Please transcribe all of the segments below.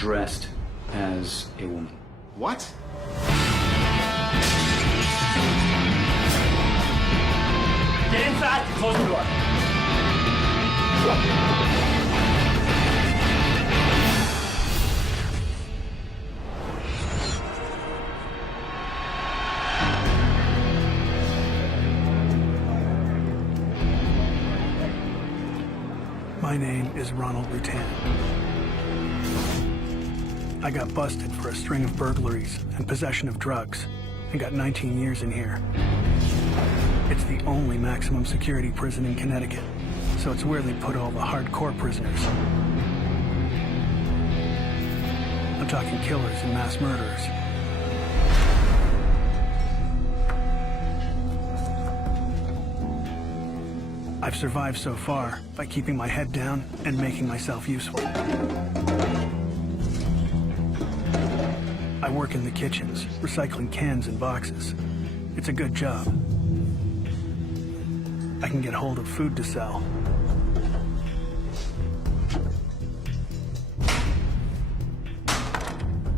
dressed as a woman. What? Get inside and close the door. My name is Ronald Rotan. I got busted for a string of burglaries and possession of drugs and got 19 years in here. It's the only maximum security prison in Connecticut, so it's where they put all the hardcore prisoners. I'm talking killers and mass murderers. I've survived so far by keeping my head down and making myself useful. I work in the kitchens, recycling cans and boxes. It's a good job. I can get hold of food to sell.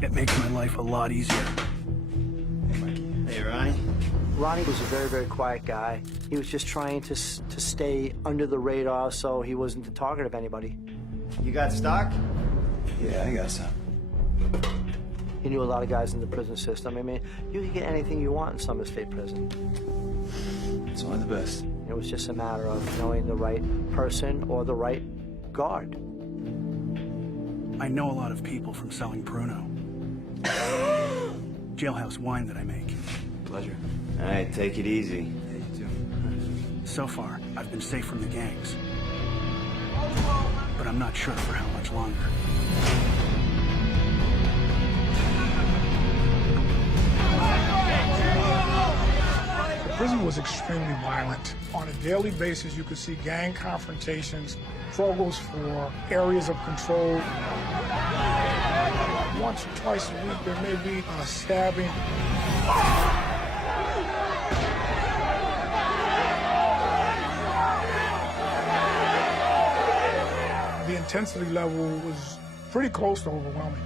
It makes my life a lot easier. Hey, Ronnie. Ronnie was a very, very quiet guy. He was just trying to stay under the radar so he wasn't the target of anybody. You got stock? Yeah, I got some. He knew a lot of guys in the prison system. I mean, you could get anything you want in Summer State Prison. It's only the best. It was just a matter of knowing the right person or the right guard. I know a lot of people from selling Pruno. Jailhouse wine that I make. Pleasure. All right, take it easy. Yeah, you too. So far, I've been safe from the gangs. But I'm not sure for how much longer. The prison was extremely violent. On a daily basis, you could see gang confrontations, struggles for areas of control. Once or twice a week, there may be a stabbing. The intensity level was pretty close to overwhelming.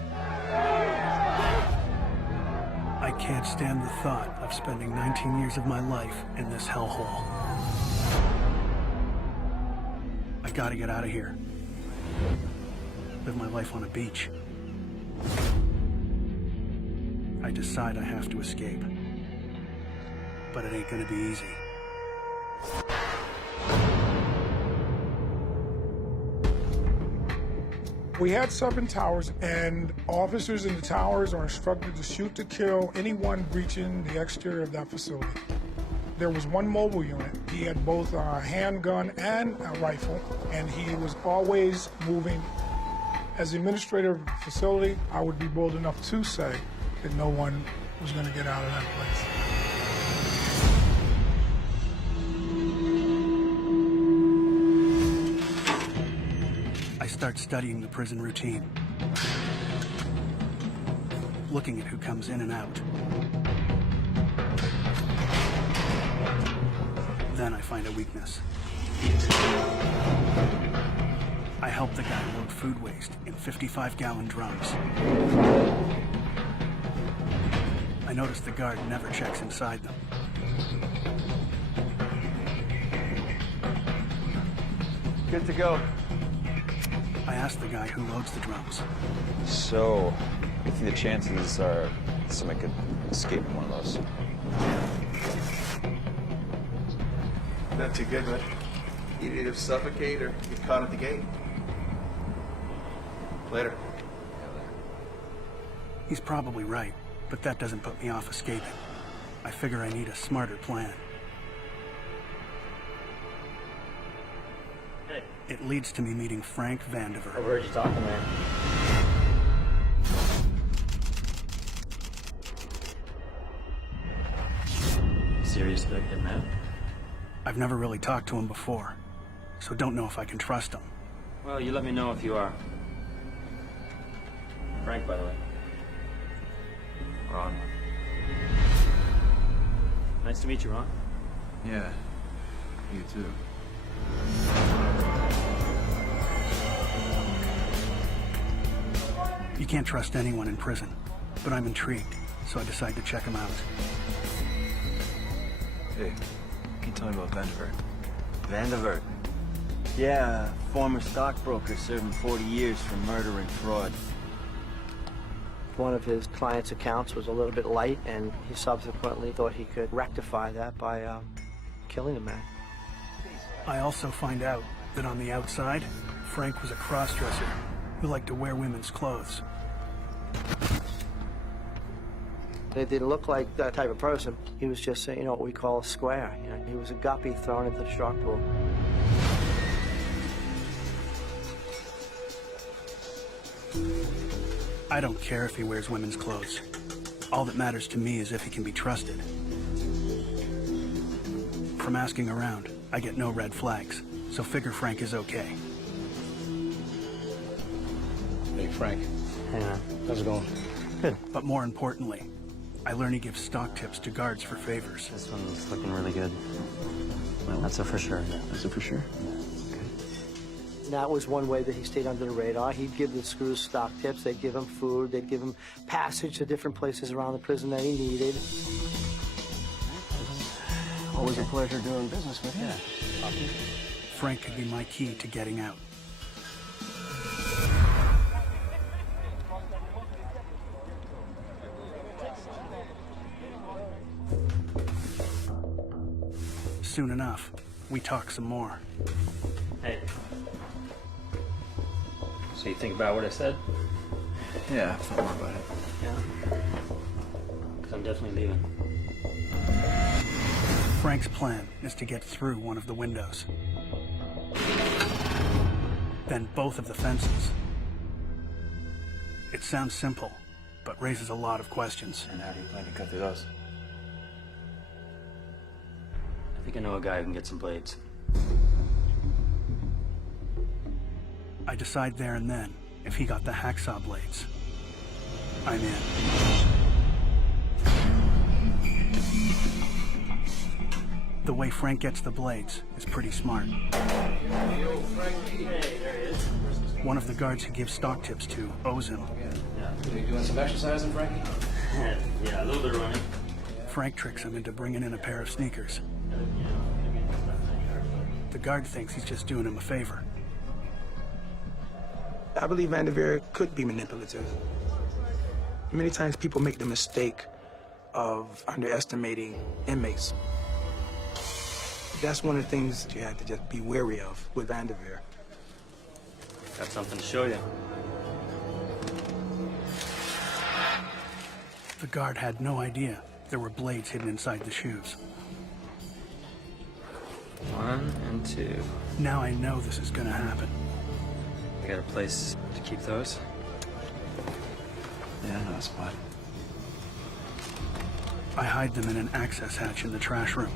I can't stand the thought of spending 19 years of my life in this hellhole. I gotta get out of here. Live my life on a beach. I decide I have to escape. But it ain't gonna be easy. We had 7 towers, and officers in the towers are instructed to shoot to kill anyone breaching the exterior of that facility. There was one mobile unit. He had both a handgun and a rifle, and he was always moving. As the administrator of the facility, I would be bold enough to say that no one was going to get out of that place. I start studying the prison routine. Looking at who comes in and out. Then I find a weakness. I help the guy load food waste in 55-gallon drums. I notice the guard never checks inside them. Good to go. I ask the guy who loads the drums. So, you think the chances are someone could escape in one of those? Not too good, man. You'd either suffocate or get caught at the gate. Later. He's probably right, but that doesn't put me off escaping. I figure I need a smarter plan. Hey, It leads to me meeting Frank Vandiver. I heard you talking, man. Serious about getting out? I've never really talked to him before, so don't know if I can trust him. Well, you let me know if you are. Frank, by the way. Ron. Nice to meet you, Ron. Yeah, you too. You can't trust anyone in prison, but I'm intrigued, so I decide to check him out. Hey, can you tell me about Vanderbilt? Vanderbilt. Yeah, former stockbroker serving 40 years for murder and fraud. One of his client's accounts was a little bit light, and he subsequently thought he could rectify that by killing a man. I also find out that on the outside, Frank was a cross-dresser who liked to wear women's clothes. It didn't look like that type of person. He was just, you know, what we call a square. You know, he was a guppy thrown into the shark pool. I don't care if he wears women's clothes. All that matters to me is if he can be trusted. From asking around, I get no red flags, so figure Frank is okay. Hey, Frank. Hey, man. How's it going? Good. But more importantly, I learn he gives stock tips to guards for favors. This one's looking really good. Well, that's a for sure. Yeah. That's it for sure. And that was one way that he stayed under the radar. He'd give the screws stock tips. They'd give him food. They'd give him passage to different places around the prison that he needed. Always a pleasure doing business with you. Frank could be my key to getting out. Soon enough, we talk some more. Hey. So you think about what I said? Yeah, I've thought more about it. Yeah. Because I'm definitely leaving. Frank's plan is to get through one of the windows. Then both of the fences. It sounds simple, but raises a lot of questions. And how do you plan to cut through those? I think I know a guy who can get some blades. I decide there and then if he got the hacksaw blades. I'm in. The way Frank gets the blades is pretty smart. One of the guards he gives stock tips to owes him. You doing some exercising, Frankie? Yeah, a little bit of running. Frank tricks him into bringing in a pair of sneakers. The guard thinks he's just doing him a favor. I believe Vanderveer could be manipulative. Many times people make the mistake of underestimating inmates. That's one of the things that you have to just be wary of with Vanderveer. Got something to show you. The guard had no idea there were blades hidden inside the shoes. 1 and 2. Now I know this is gonna happen. You got a place to keep those? Yeah, I know a spot. I hide them in an access hatch in the trash room.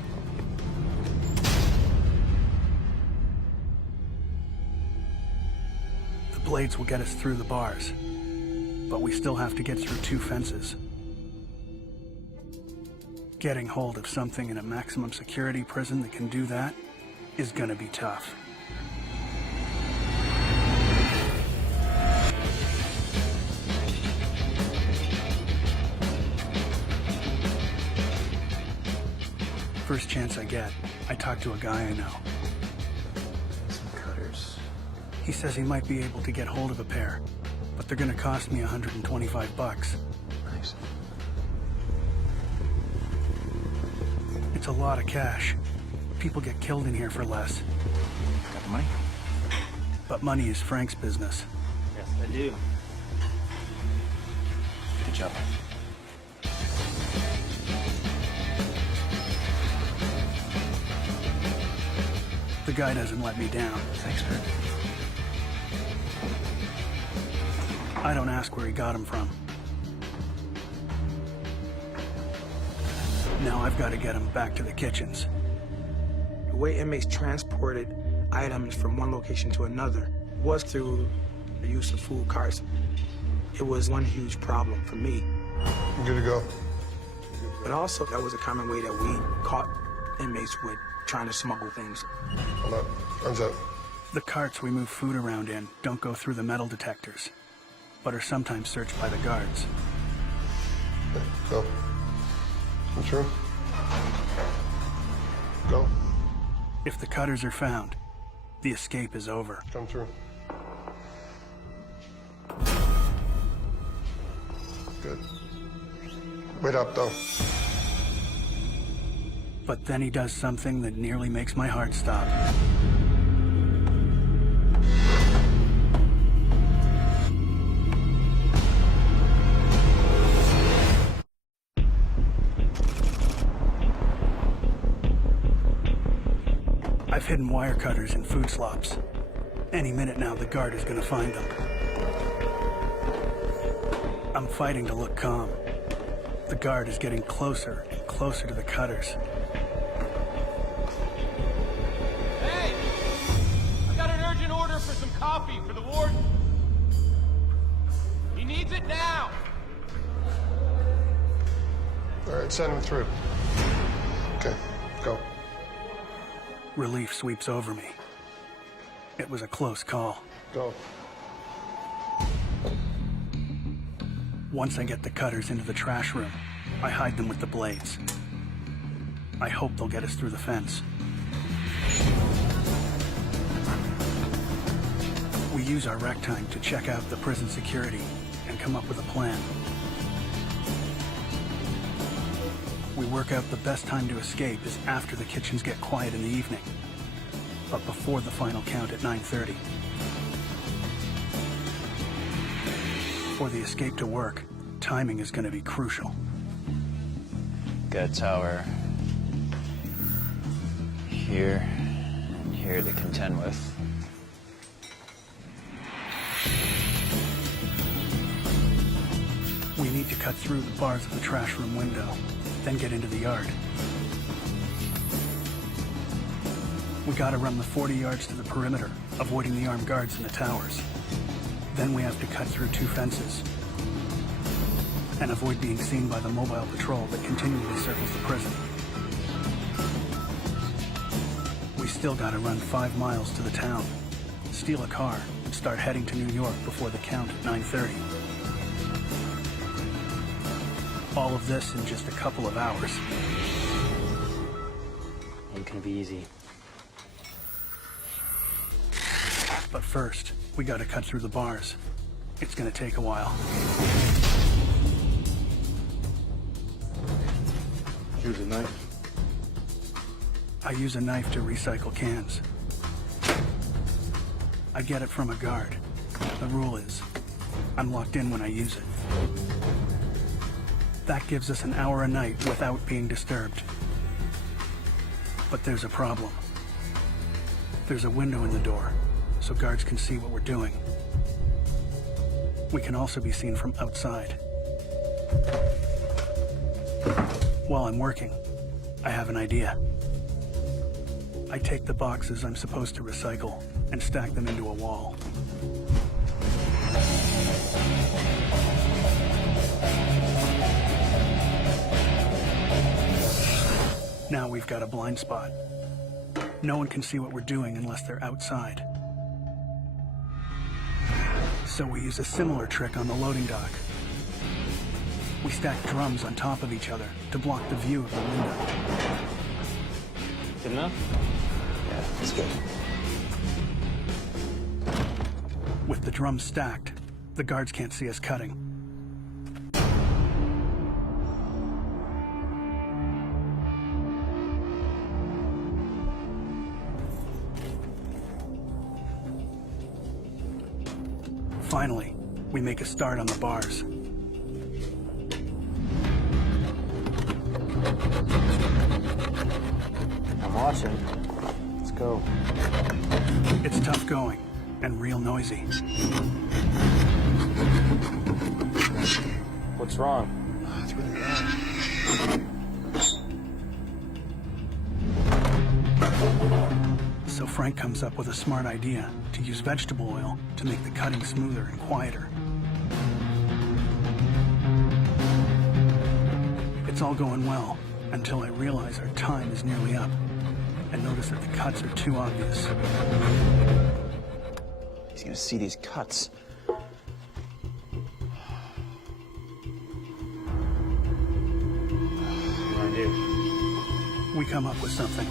The blades will get us through the bars, but we still have to get through 2 fences. Getting hold of something in a maximum security prison that can do that is gonna be tough. First chance I get, I talk to a guy I know. Some cutters. He says he might be able to get hold of a pair, but they're gonna cost me $125. Nice. It's a lot of cash. People get killed in here for less. Got the money? But money is Frank's business. Yes, I do. Good job. The guy doesn't let me down. Thanks, man. I don't ask where he got him from. Now I've got to get him back to the kitchens. The way inmates transported items from one location to another was through the use of food carts. It was one huge problem for me. I'm good to go. But also, that was a common way that we caught inmates with trying to smuggle things. Hold up. Guns up. The carts we move food around in don't go through the metal detectors. but are sometimes searched by the guards. Okay, go. Come through. Go. If the cutters are found, the escape is over. Come through. Good. Wait up, though. But then he does something that nearly makes my heart stop. I've hidden wire cutters in food slops. Any minute now, the guard is gonna find them. I'm fighting to look calm. The guard is getting closer and closer to the cutters. Hey! I got an urgent order for some coffee for the warden. He needs it now. All right, send him through. Okay, go. Relief sweeps over me. It was a close call. Go. Once I get the cutters into the trash room, I hide them with the blades. I hope they'll get us through the fence. We use our rec time to check out the prison security and come up with a plan. We work out the best time to escape is after the kitchens get quiet in the evening, but before the final count at 9:30. For the escape to work, timing is going to be crucial. Got a tower here and here to contend with. We need to cut through the bars of the trash room window, then get into the yard. We gotta run the 40 yards to the perimeter, avoiding the armed guards in the towers. Then we have to cut through 2 fences and avoid being seen by the mobile patrol that continually circles the prison. We still gotta run 5 miles to the town, steal a car, and start heading to New York before the count at 9:30. All of this in just a couple of hours. Ain't gonna be easy. But first, we gotta cut through the bars. It's gonna take a while. Use a knife. I use a knife to recycle cans. I get it from a guard. The rule is, I'm locked in when I use it. That gives us an hour a night without being disturbed. But there's a problem. There's a window in the door, so guards can see what we're doing. We can also be seen from outside. While I'm working, I have an idea. I take the boxes I'm supposed to recycle and stack them into a wall. Now we've got a blind spot. No one can see what we're doing unless they're outside. So we use a similar trick on the loading dock. We stack drums on top of each other to block the view of the window. Good enough? Yeah, that's good. With the drums stacked, the guards can't see us cutting. Finally, we make a start on the bars. I'm watching. Let's go. It's tough going and real noisy. What's wrong? It's really loud. So Frank comes up with a smart idea to use vegetable oil to make the cutting smoother and quieter. It's all going well until I realize our time is nearly up and notice that the cuts are too obvious. He's gonna see these cuts. we come up with something.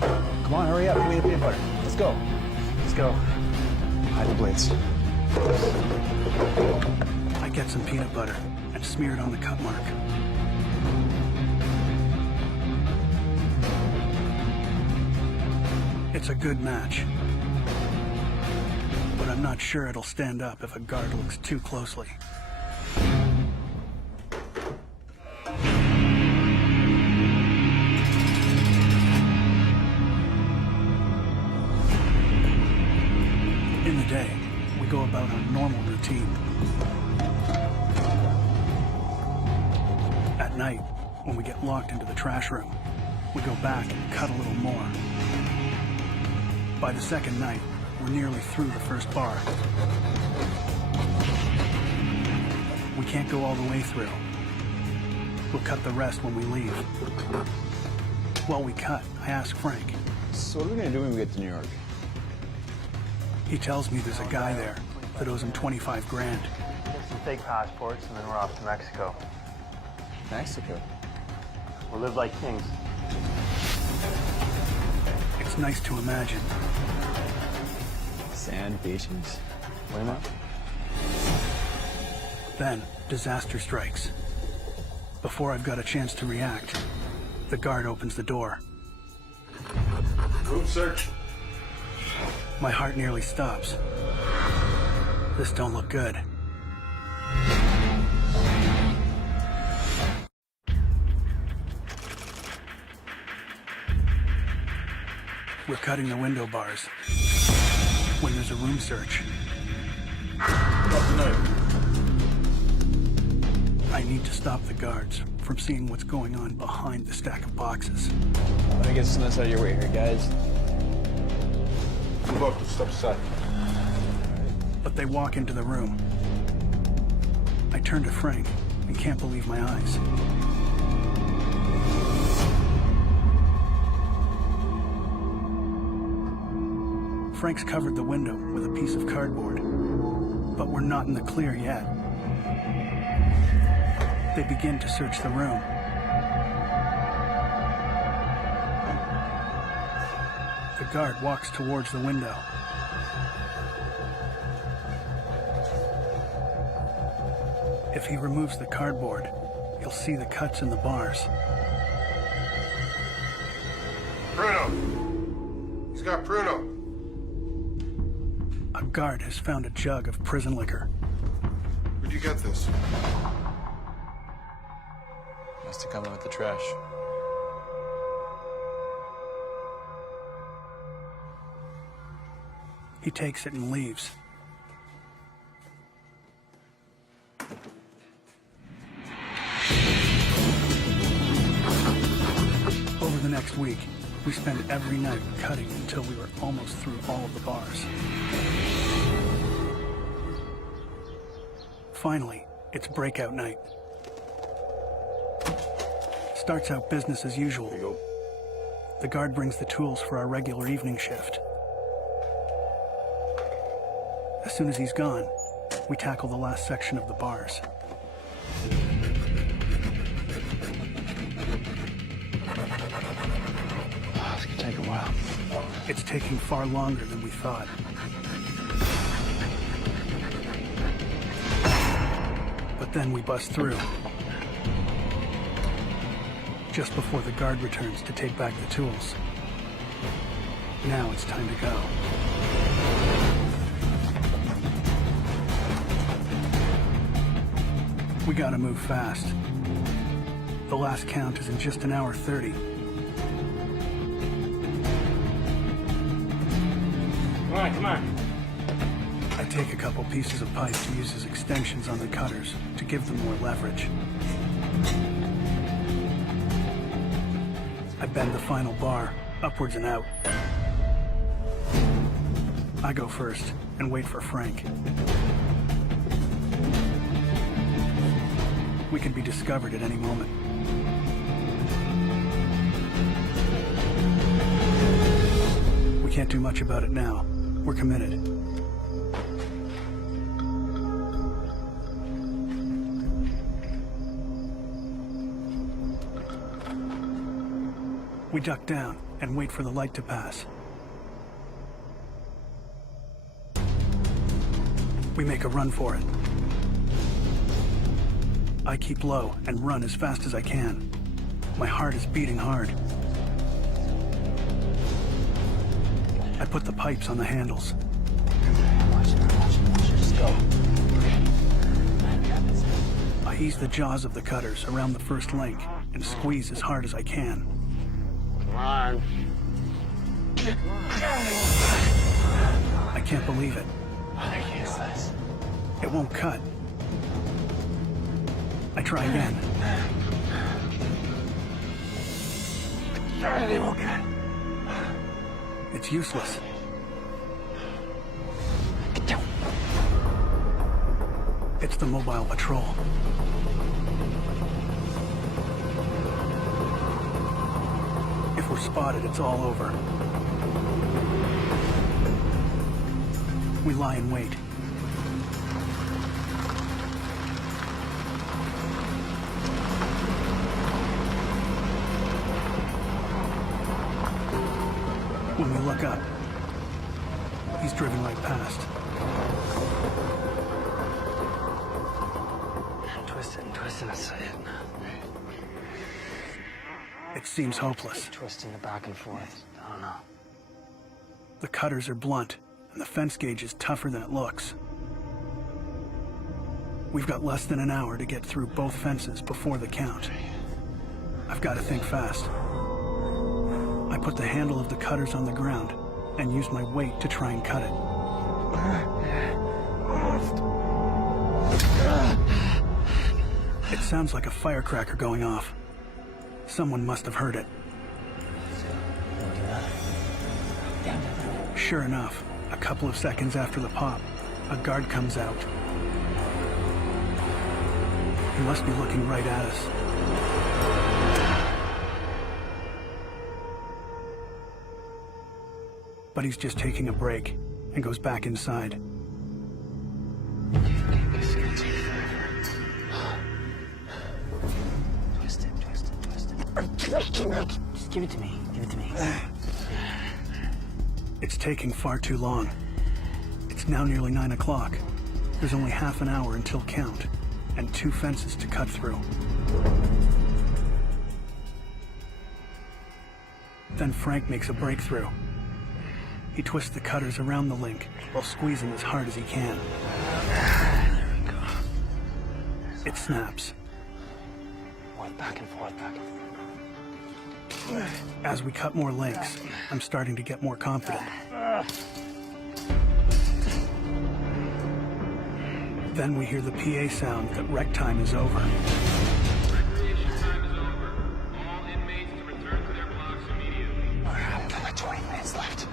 Come on, hurry up. Give me the peanut butter. Let's go. Let's go. Hide the blades. I get some peanut butter and smear it on the cut mark. It's a good match. But I'm not sure it'll stand up if a guard looks too closely. In the day, we go about our normal routine. At night, when we get locked into the trash room, we go back and cut a little more. By the second night, we're nearly through the first bar. We can't go all the way through. We'll cut the rest when we leave. While we cut, I ask Frank. So what are we gonna do when we get to New York? He tells me there's a guy there that owes him 25 grand. Get some fake passports, and then we're off to Mexico. Mexico? We'll live like kings. It's nice to imagine. Sand beaches? Women? Then, disaster strikes. Before I've got a chance to react, the guard opens the door. Room search. My heart nearly stops. This don't look good. We're cutting the window bars when there's a room search. I need to stop the guards from seeing what's going on behind the stack of boxes. I guess it's out of your way here, guys. Move up, step aside. But they walk into the room. I turn to Frank and can't believe my eyes. Frank's covered the window with a piece of cardboard, but we're not in the clear yet. They begin to search the room. The guard walks towards the window. If he removes the cardboard, you'll see the cuts in the bars. Bruno! He's got Bruno. A guard has found a jug of prison liquor. Where'd you get this? Must have come in with the trash. He takes it and leaves. Over the next week, we spent every night cutting until we were almost through all of the bars. Finally, it's breakout night. Starts out business as usual. There you go. The guard brings the tools for our regular evening shift. As soon as he's gone, we tackle the last section of the bars. It's gonna take a while. It's taking far longer than we thought. But then we bust through. Just before the guard returns to take back the tools. Now it's time to go. We gotta move fast. The last count is in just an hour 30. Come on. I take a couple pieces of pipe to use as extensions on the cutters to give them more leverage. I bend the final bar upwards and out. I go first and wait for Frank. We could be discovered at any moment. We can't do much about it now. We're committed. We duck down and wait for the light to pass. We make a run for it. I keep low and run as fast as I can. My heart is beating hard. I put the pipes on the handles. Just go. I ease the jaws of the cutters around the first link and squeeze as hard as I can. Come on. I can't believe it. They're useless. It won't cut. I try again. They won't cut. It's useless. It's the mobile patrol. If we're spotted, it's all over. We lie in wait. When we look up, he's driven right past. Twisting aside. It seems hopeless. Twisting it back and forth. I don't know. The cutters are blunt, and the fence gauge is tougher than it looks. We've got less than an hour to get through both fences before the count. I've got to think fast. I put the handle of the cutters on the ground and use my weight to try and cut it. It sounds like a firecracker going off. Someone must have heard it. Sure enough, a couple of seconds after the pop, a guard comes out. He must be looking right at us. But he's just taking a break and goes back inside. Just give it to me. Give it to me. It's taking far too long. It's now nearly 9 o'clock. There's only half an hour until count, and 2 fences to cut through. Then Frank makes a breakthrough. He twists the cutters around the link while squeezing as hard as he can. There we go. It snaps. Back and forth, back and forth. As we cut more links, I'm starting to get more confident. Then we hear the PA sound that rec time is over. Recreation time is over. All inmates to return to their blocks immediately. We've got 20 minutes left.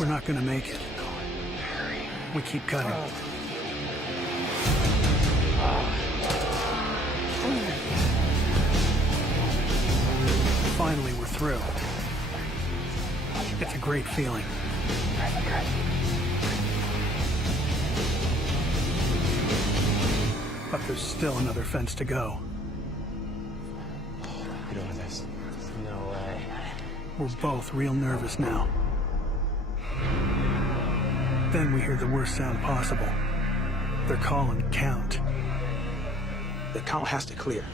We're not going to make it. We keep cutting. Finally, we're through. It's a great feeling. But there's still another fence to go. You're doing this. No way. We're both real nervous now. Then we hear the worst sound possible. They're calling count. The count has to clear.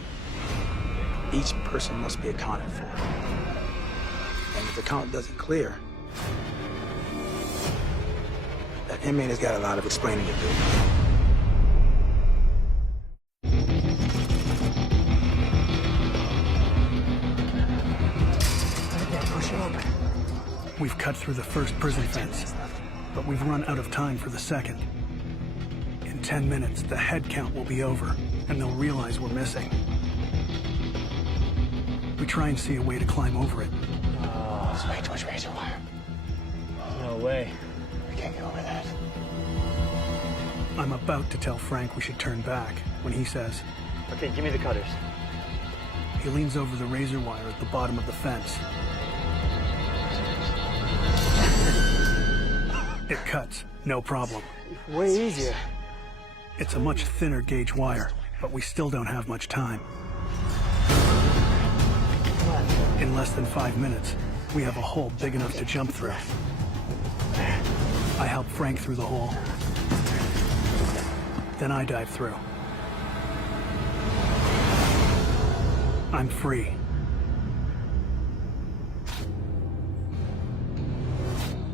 Each person must be accounted for. And if the count doesn't clear, that inmate has got a lot of explaining to do. We've cut through the first prison fence, but we've run out of time for the second. In 10 minutes, the head count will be over, and they'll realize we're missing. We try and see a way to climb over it. Oh, there's way too much razor wire. No way. We can't get over that. I'm about to tell Frank we should turn back when he says, Okay, give me the cutters. he leans over the razor wire at the bottom of the fence. It cuts, no problem. Way easier. It's a much thinner gauge wire, but we still don't have much time. Come In less than 5 minutes, we have a hole big enough to jump through. I help Frank through the hole. Then I dive through. I'm free.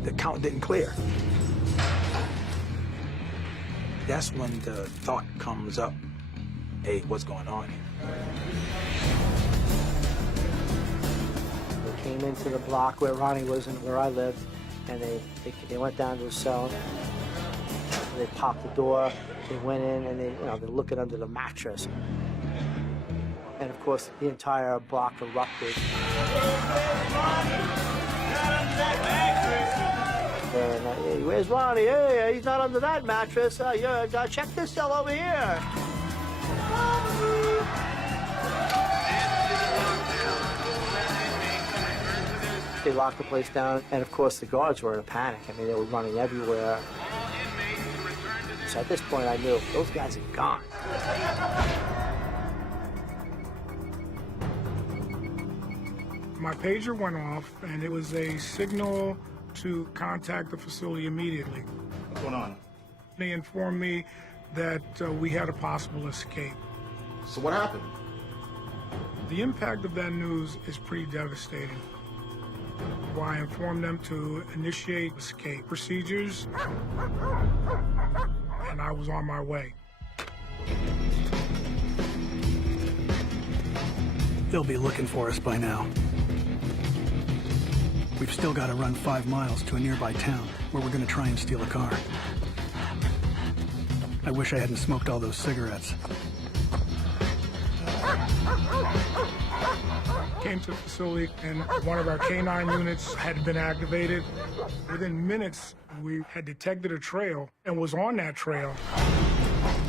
The count didn't clear. That's when the thought comes up, hey, what's going on here? They came into the block where Ronnie was and where I lived, and they went down to his cell. They popped the door. They went in and they're looking under the mattress. And of course, the entire block erupted. And, hey, where's Ronnie? Hey, he's not under that mattress. Check this cell over here. They locked the place down, and of course the guards were in a panic. I mean, they were running everywhere. So at this point, I knew those guys are gone. My pager went off, and it was a signal to contact the facility immediately. What's going on? They informed me that we had a possible escape. So what happened? The impact of that news is pretty devastating. Well, I informed them to initiate escape procedures, and I was on my way. They'll be looking for us by now. We've still got to run 5 miles to a nearby town where we're going to try and steal a car. I wish I hadn't smoked all those cigarettes. Came to the facility, and one of our K-9 units had been activated. Within minutes, we had detected a trail and was on that trail.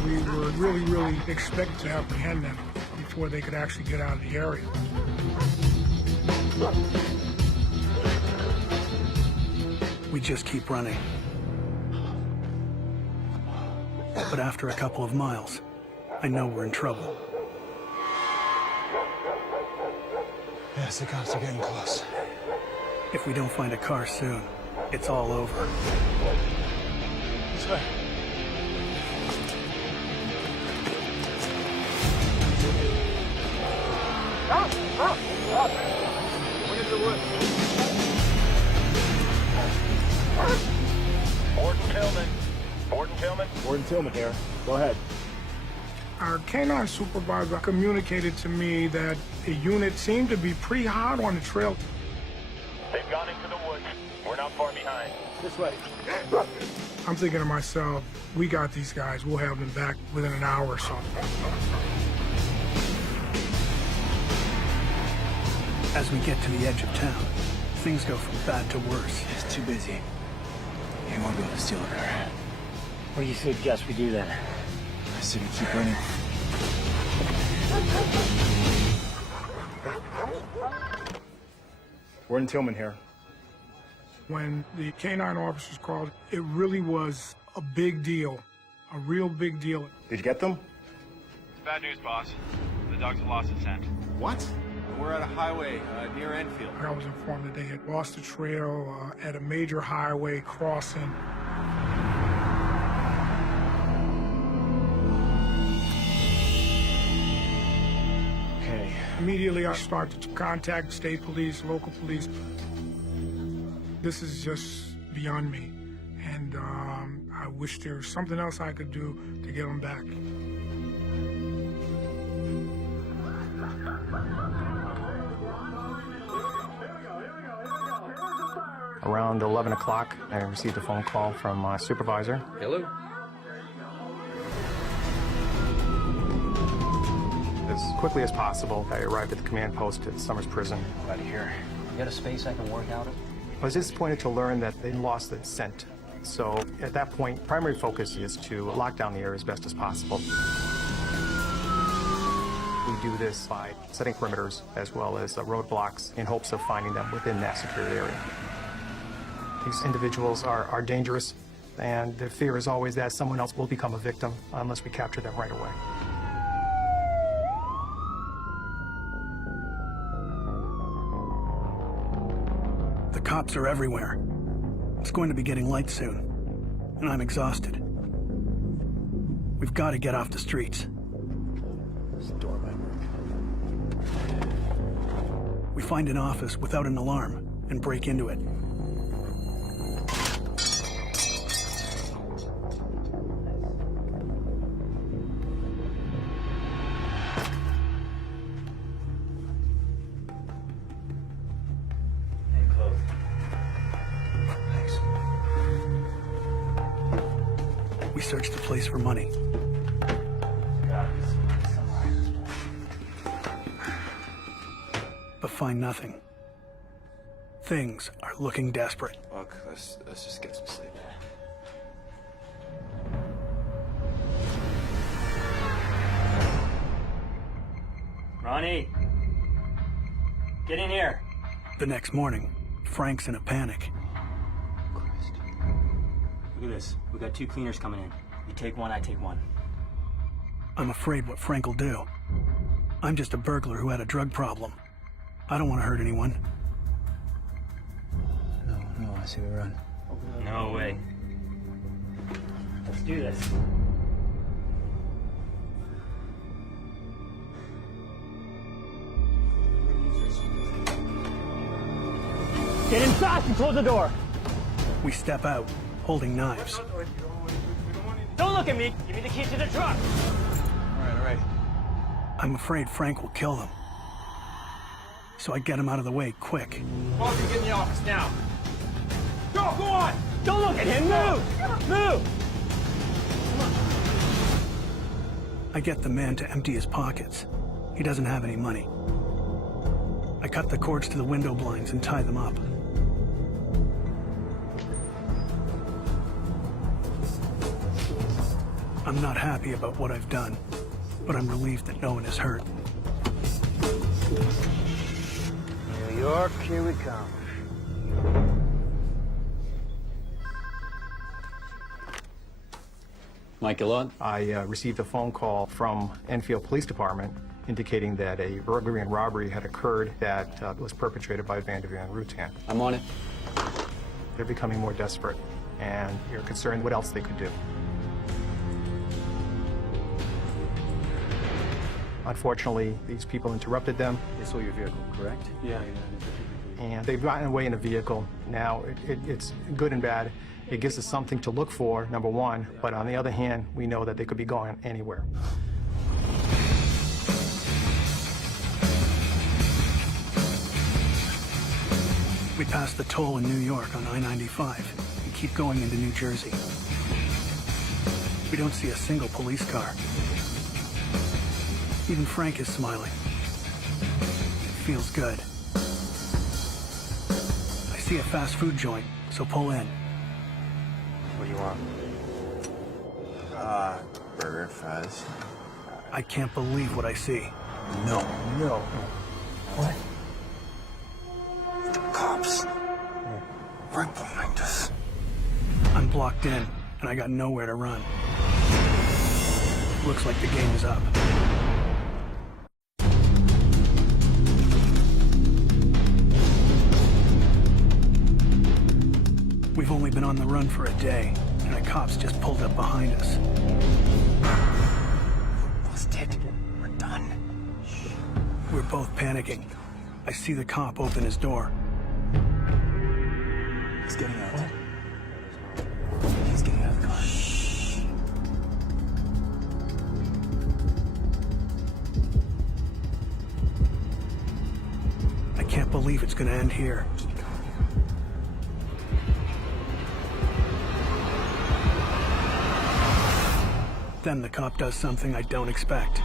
We were really expecting to apprehend them before they could actually get out of the area. We just keep running. But after a couple of miles, I know we're in trouble. Yes, the cops are getting close. If we don't find a car soon, it's all over. This way. What is the wood? Gordon Tillman here. Go ahead. Our K-9 supervisor communicated to me that the unit seemed to be pretty hot on the trail. They've gone into the woods. We're not far behind. This way. I'm thinking to myself, we got these guys. We'll have them back within an hour or so. As we get to the edge of town, things go from bad to worse. It's too busy. You won't be able to steal a car. What do you suggest we do then? I say we keep running. Gordon Tillman here. When the K-9 officers called, it really was a big deal, a real big deal. Did you get them? Bad news, boss. The dogs have lost the scent. What? We're at a highway near Enfield. I was informed that they had lost the trail at a major highway crossing. Okay. Immediately, I started to contact state police, local police. This is just beyond me, and I wish there was something else I could do to get them back. Around 11 o'clock, I received a phone call from my supervisor. Hello? As quickly as possible, I arrived at the command post at Summers Prison. Out of here. You got a space I can work out of? I was disappointed to learn that they lost the scent. So at that point, primary focus is to lock down the area as best as possible. We do this by setting perimeters as well as roadblocks in hopes of finding them within that secured area. These individuals are dangerous, and the fear is always that someone else will become a victim unless we capture them right away. cops are everywhere. It's going to be getting light soon, and I'm exhausted. We've got to get off the streets. This door might work. We find an office without an alarm and break into it. We search the place for money. But find nothing. Things are looking desperate. Look, let's just get some sleep. Ronnie! Get in here! The next morning, Frank's in a panic. Look at this. We got 2 cleaners coming in. You take one, I take one. I'm afraid what Frank will do. I'm just a burglar who had a drug problem. I don't want to hurt anyone. No, I say we run. No way. Let's do this. Get inside and close the door! We step out, holding knives. Don't look at me! Give me the key to the truck! All right. I'm afraid Frank will kill them. So I get him out of the way quick. Both of you get in the office now. Go on! Don't look at him! Move! Move! I get the man to empty his pockets. He doesn't have any money. I cut the cords to the window blinds and tie them up. I'm not happy about what I've done, but I'm relieved that no one is hurt. New York, here we come. Michael, I received a phone call from Enfield Police Department indicating that a burglary and robbery had occurred that was perpetrated by Vanderveer and Rotan. I'm on it. They're becoming more desperate, and you're concerned what else they could do. Unfortunately, these people interrupted them. They saw your vehicle, correct? Yeah. And they've gotten away in a vehicle. Now, it's good and bad. It gives us something to look for, number one, but on the other hand, we know that they could be going anywhere. We pass the toll in New York on I-95 and keep going into New Jersey. We don't see a single police car. Even Frank is smiling. It feels good. I see a fast food joint, so pull in. What do you want? Burger, fries. I can't believe what I see. No. What? The cops. Right behind us. I'm blocked in, and I got nowhere to run. Looks like the game is up. We've only been on the run for a day, and the cops just pulled up behind us. Busted. We're done. We're both panicking. I see the cop open his door. He's getting out. What? He's getting out of the car. Shh. I can't believe it's gonna end here. Then the cop does something I don't expect.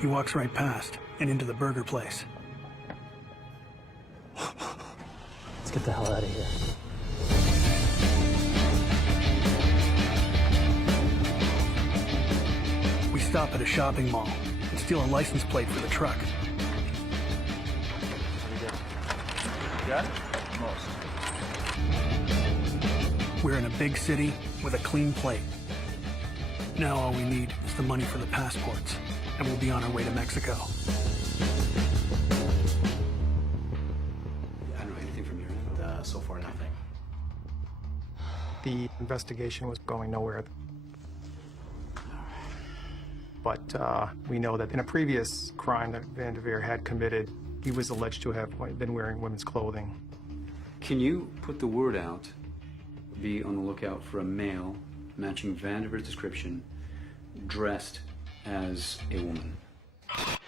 He walks right past and into the burger place. Let's get the hell out of here. We stop at a shopping mall and steal a license plate for the truck. Got it? Almost. We're in a big city with a clean plate. Now all we need is the money for the passports, and we'll be on our way to Mexico. the investigation was going nowhere. But we know that in a previous crime that Van de Veer had committed, he was alleged to have been wearing women's clothing. Can you put the word out, be on the lookout for a male matching Van de Veer's description, dressed as a woman?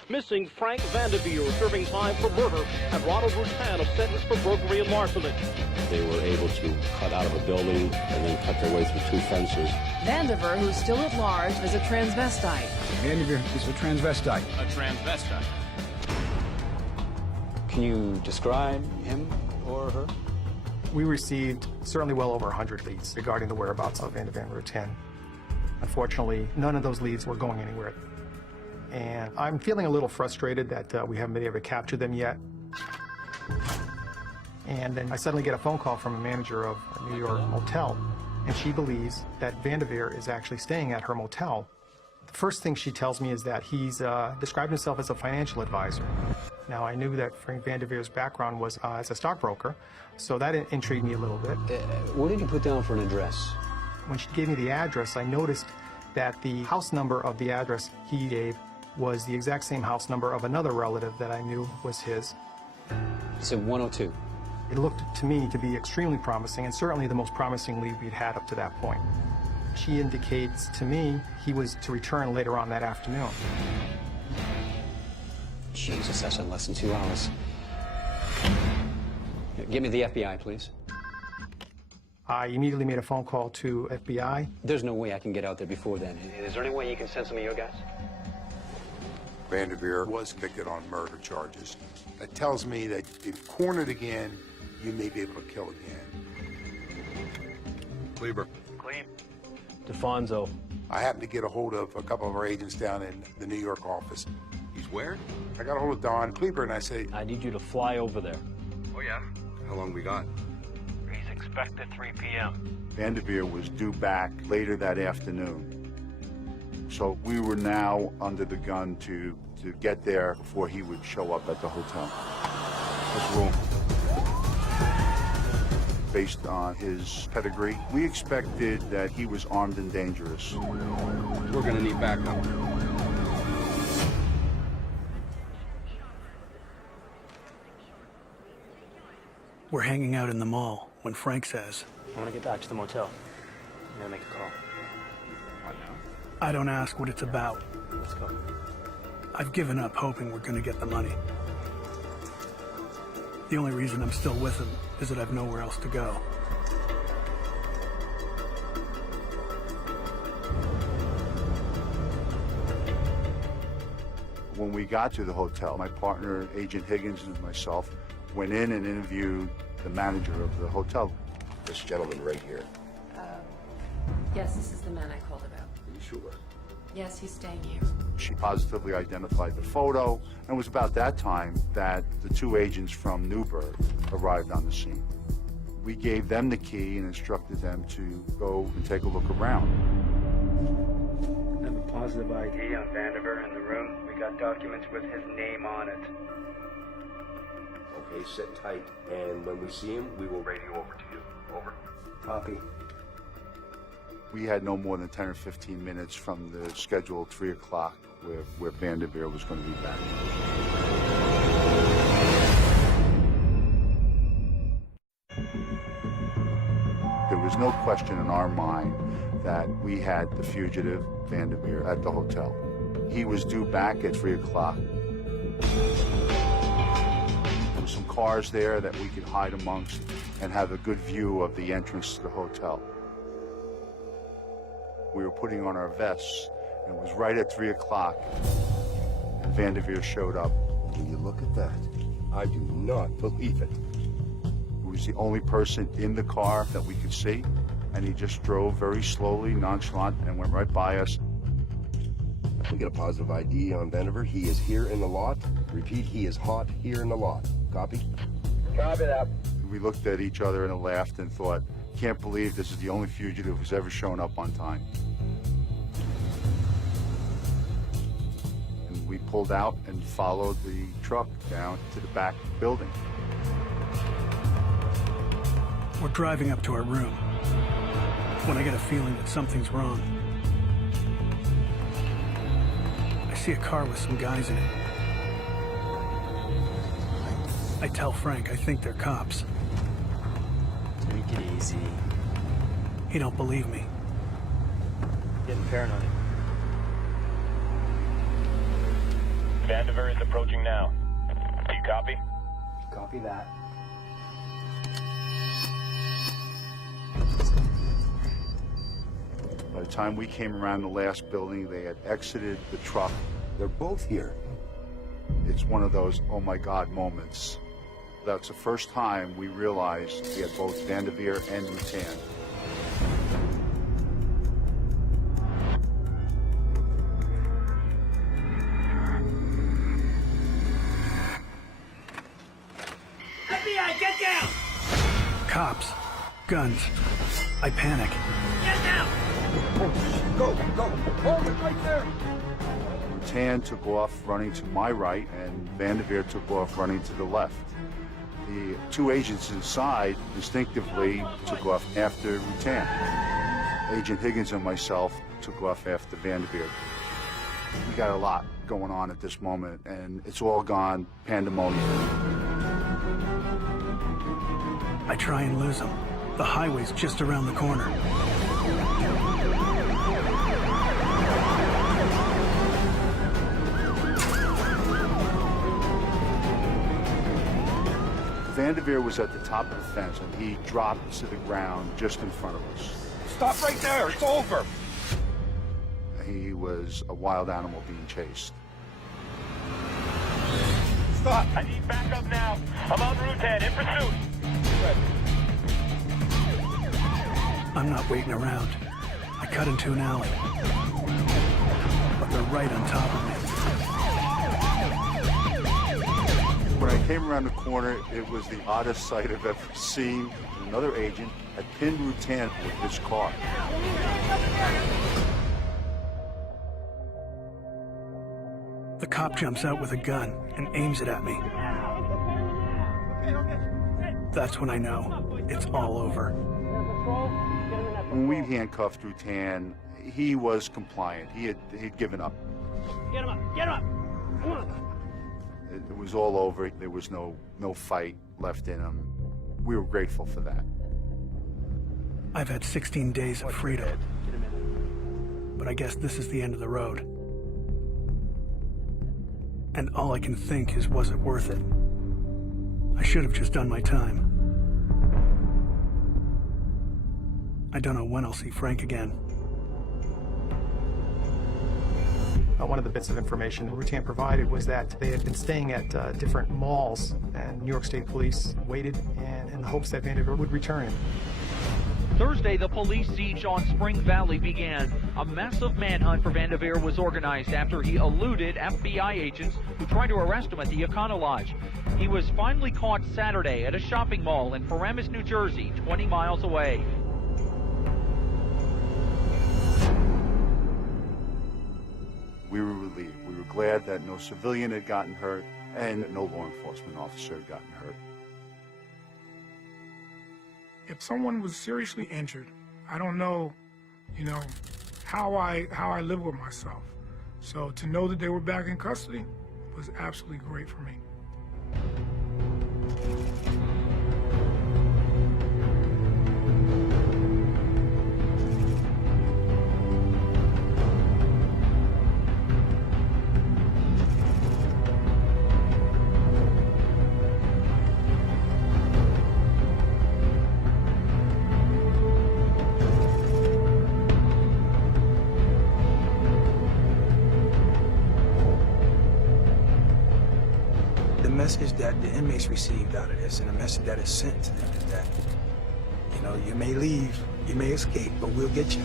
Missing Frank Van de Veer, serving time for murder, and Ronald Rotan, a sentence for burglary and larceny. They were able to cut out of a building and then cut their way through 2 fences. Van de Veer, who's still at large, is a transvestite. Van de Veer is a transvestite. A transvestite. Can you describe him or her? We received certainly well over 100 leads regarding the whereabouts of Van de Veer and Rotan. Unfortunately, none of those leads were going anywhere. And I'm feeling a little frustrated that we haven't been able to capture them yet. And then I suddenly get a phone call from a manager of a New York motel, and she believes that Van de Veer is actually staying at her motel. The first thing she tells me is that he's described himself as a financial advisor. Now, I knew that Frank Van de Veer's background was as a stockbroker, so that intrigued me a little bit. What did you put down for an address? When she gave me the address, I noticed that the house number of the address he gave was the exact same house number of another relative that I knew was his. It's a 102. It looked to me to be extremely promising, and certainly the most promising lead we'd had up to that point. She indicates to me he was to return later on that afternoon. Jesus, that's in less than 2 hours. Give me the FBI, please. I immediately made a phone call to FBI. There's no way I can get out there before then. Is there any way you can send some of your guys? Van de Veer was convicted on murder charges. That tells me that if cornered again, you may be able to kill again. Kleber. Cleve. DeFonso. I happened to get a hold of a couple of our agents down in the New York office. He's where? I got a hold of Don Kleber and I say, I need you to fly over there. Oh, yeah? How long we got? He's expected 3 p.m. Van de Veer was due back later that afternoon. So we were now under the gun to get there before he would show up at the hotel. This room. Based on his pedigree, we expected that he was armed and dangerous. We're gonna need backup. We're hanging out in the mall when Frank says, I want to get back to the motel. I'm gonna make a call. I don't ask what it's about. Let's go. I've given up hoping we're gonna get the money. The only reason I'm still with him is that I've nowhere else to go. When we got to the hotel, my partner, Agent Higgins, and myself went in and interviewed the manager of the hotel. This gentleman right here. Yes, this is the man I called about. Are you sure? Yes, he's staying here. She positively identified the photo, and it was about that time that the 2 agents from Newburgh arrived on the scene. We gave them the key and instructed them to go and take a look around. I have a positive ID on Van de Veer in the room. We got documents with his name on it. Okay, sit tight. And when we see him, we will radio over to you. Over. Copy. We had no more than 10 or 15 minutes from the scheduled 3 o'clock where Van de Veer was going to be back. There was no question in our mind that we had the fugitive Van de Veer at the hotel. He was due back at 3 o'clock. There were some cars there that we could hide amongst and have a good view of the entrance to the hotel. We were putting on our vests, and it was right at 3 o'clock, and Van de Veer showed up. Will you look at that? I do not believe it. He was the only person in the car that we could see, and he just drove very slowly, nonchalant, and went right by us. We get a positive ID on Van de Veer. He is here in the lot. Repeat, he is hot here in the lot. Copy? Copy that. We looked at each other and laughed and thought, can't believe this is the only fugitive who's ever shown up on time. And we pulled out and followed the truck down to the back building. We're driving up to our room. when I get a feeling that something's wrong. I see a car with some guys in it. I tell Frank I think they're cops. Take it easy. He don't believe me. Getting paranoid. Vandiver is approaching now. Do you copy? Copy that. By the time we came around the last building, they had exited the truck. They're both here. It's one of those, oh my God, moments. That's the first time we realized we had both Vandiver and Rotan. FBI, get down! Cops. Guns. I panic. Get down! Go, go, hold it right there! Rotan took off running to my right, and Vandiver took off running to the left. The two agents inside instinctively took off after Rotan. Agent Higgins and myself took off after Vandiver. We got a lot going on at this moment, and it's all gone pandemonium. I try and lose him. The highway's just around the corner. Vandiver was at the top of the fence, and he dropped to the ground just in front of us. Stop right there, it's over! He was a wild animal being chased. Stop! I need backup now. I'm on Rotan, in pursuit. I'm not waiting around. I cut into an alley. But they're right on top of me. When I came around the corner, it was the oddest sight I've ever seen. Another agent had pinned Rotan with his car. The cop jumps out with a gun and aims it at me. That's when I know it's all over. When we handcuffed Rotan, he was compliant. He'd given up. Get him up! Get him up! Come on! It was all over. There was no fight left in him. We were grateful for that. I've had 16 days of freedom. But I guess this is the end of the road. And all I can think is, was it worth it? I should have just done my time. I don't know when I'll see Frank again. One of the bits of information Rotan provided was that they had been staying at different malls, and New York State Police waited in the hopes that Vandiver would return. Thursday, the police siege on Spring Valley began. A massive manhunt for Vandiver was organized after he eluded FBI agents who tried to arrest him at the Econo Lodge. He was finally caught Saturday at a shopping mall in Paramus, New Jersey, 20 miles away. We were relieved. We were glad that no civilian had gotten hurt and that no law enforcement officer had gotten hurt. If someone was seriously injured, I don't know, how I live with myself. So to know that they were back in custody was absolutely great for me. The message that the inmates received out of this, and the message that is sent to them, is that, you may leave, you may escape, but we'll get you.